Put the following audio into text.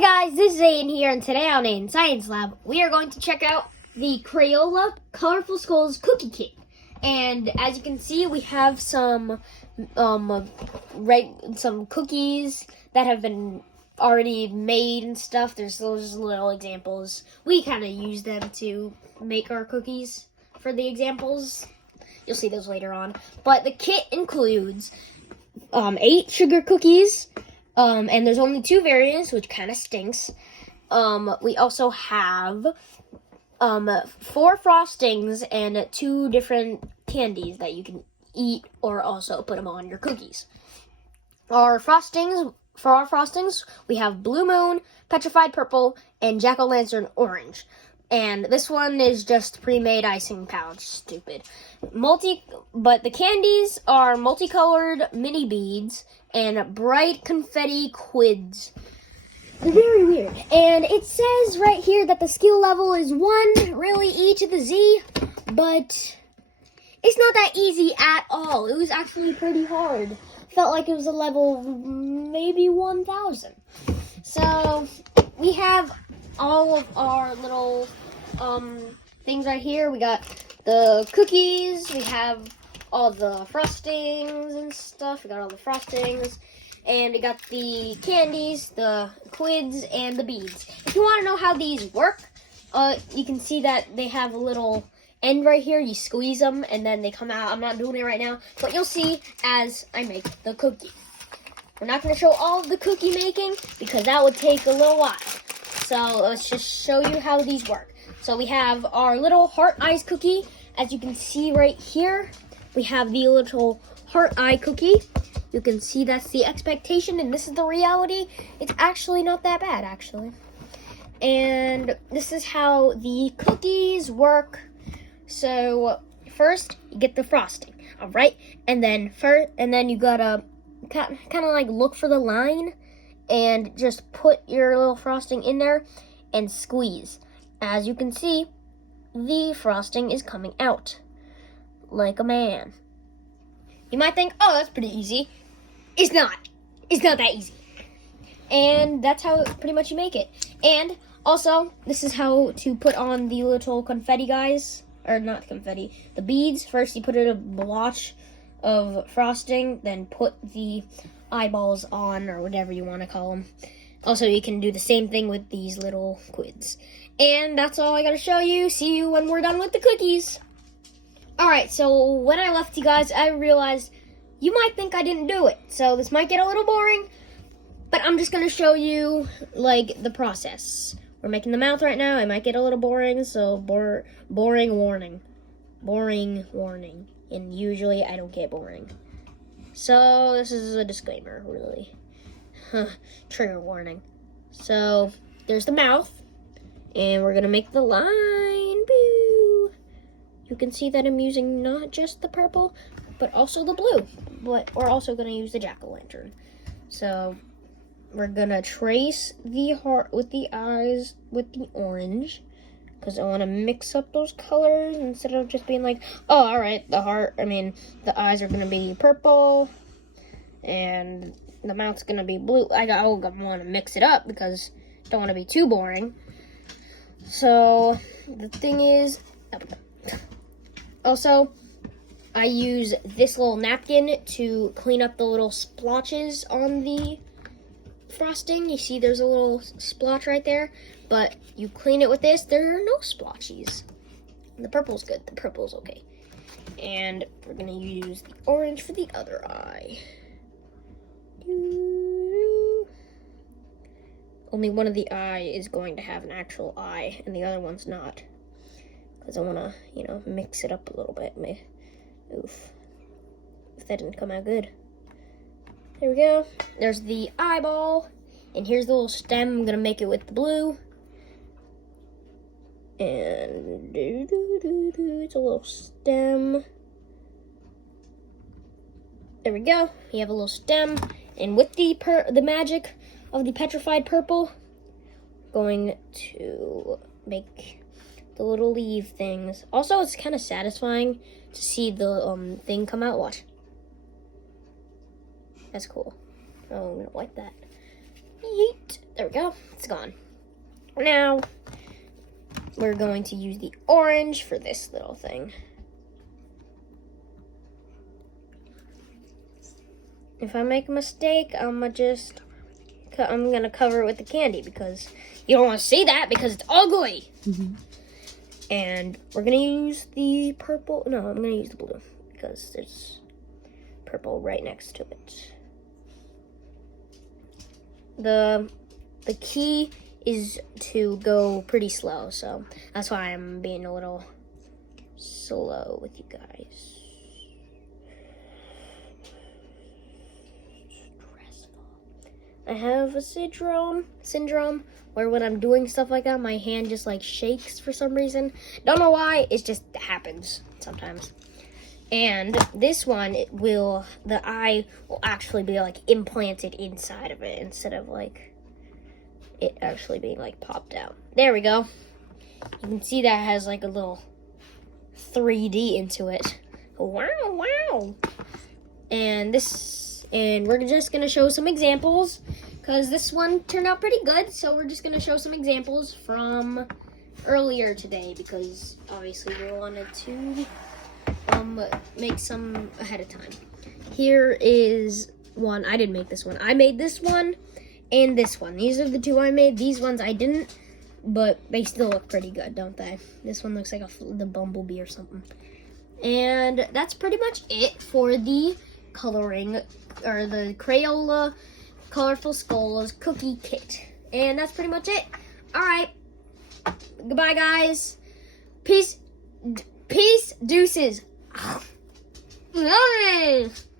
Hey guys, this is Aiden here, and today on Aiden's Science Lab, we are going to check out the Crayola Colorful Skulls Cookie Kit. And as you can see, we have some cookies that have been already made and stuff. There's those little examples. We kind of use them to make our cookies for the examples. You'll see those later on. But the kit includes 8 sugar cookies. And there's only 2 variants, which kind of stinks. We also have 4 frostings and 2 different candies that you can eat or also put them on your cookies. For our frostings, we have Blue Moon, Petrified Purple, and Jack-o'-lantern Orange. And this one is just pre-made icing pouch. Stupid. But the candies are multicolored mini beads and bright confetti quids. They're very weird. And it says right here that the skill level is 1, really, E to the Z. But it's not that easy at all. It was actually pretty hard. Felt like it was a level maybe 1,000. So we have all of our little things right here. We got the cookies, we have all the frostings and stuff. We got all the frostings, and we got the candies, the quids, and the beads. If you want to know how these work, you can see that they have a little end right here. You squeeze them, and then they come out. I'm not doing it right now, but you'll see as I make the cookie. We're not going to show all of the cookie making because that would take a little while. So let's just show you how these work. So we have our little heart eyes cookie. As you can see right here, we have the little heart eye cookie. You can see that's the expectation, and this is the reality. It's actually not that bad, actually. And this is how the cookies work. So first, you get the frosting, all right? And then you gotta kind of like look for the line and just put your little frosting in there and squeeze. As you can see, the frosting is coming out like a man. You might think, oh, that's pretty easy. It's not. It's not that easy. And that's how pretty much you make it. And also, this is how to put on the little confetti guys. Or not confetti, the beads. First, you put in a blotch of frosting, then put the eyeballs on, or whatever you want to call them. Also, you can do the same thing with these little quids. And that's all I gotta show you. See you when we're done with the cookies. Alright, so when I left you guys, I realized you might think I didn't do it. So this might get a little boring, but I'm just gonna show you, like, the process. We're making the mouth right now. It might get a little boring, so boring warning. Boring warning. And usually I don't get boring. So this is a disclaimer, really. Trigger warning. So there's the mouth, and we're gonna make the line. Boo. You can see that I'm using not just the purple, but also the blue. But we're also gonna use the jack-o'-lantern. So we're gonna trace the heart with the eyes with the orange, because I want to mix up those colors instead of just being like, oh, all right, the eyes are gonna be purple, and the mouth's gonna be blue. I want to mix it up because I don't want to be too boring. So the thing is, also, I use this little napkin to clean up the little splotches on the frosting. You see there's a little splotch right there, but you clean it with this, there are no splotches. The purple's good, the purple's okay. And we're gonna use the orange for the other eye. Only one of the eye is going to have an actual eye, and the other one's not. Because I want to, mix it up a little bit. Oof. If that didn't come out good. There we go. There's the eyeball. And here's the little stem. I'm going to make it with the blue. And it's a little stem. There we go. You have a little stem. And with the magic of the petrified purple, going to make the little leaf things. Also, it's kind of satisfying to see the thing come out. Watch. That's cool. Oh, I'm gonna wipe that. Yeet. There we go. It's gone. Now, we're going to use the orange for this little thing. If I make a mistake, I'm gonna cover it with the candy because you don't want to see that because it's ugly. Mm-hmm. And we're gonna use the purple. No, I'm gonna use the blue because there's purple right next to it. The key is to go pretty slow, so that's why I'm being a little slow with you guys. I have a syndrome where when I'm doing stuff like that, my hand just like shakes for some reason. Don't know why, it just happens sometimes. And this one, the eye will actually be like implanted inside of it instead of like it actually being like popped out. There we go. You can see that has like a little 3D into it. Wow, wow. And we're just gonna show some examples because this one turned out pretty good. So we're just gonna show some examples from earlier today because obviously we wanted to make some ahead of time. Here is one. I didn't make this one. I made this one and this one. These are the two I made. These ones I didn't, but they still look pretty good, don't they? This one looks like the bumblebee or something. And that's pretty much it for the coloring or the Crayola Colorful Skulls cookie kit. And that's pretty much it. All right. Goodbye, guys. Peace, deuces. Nice.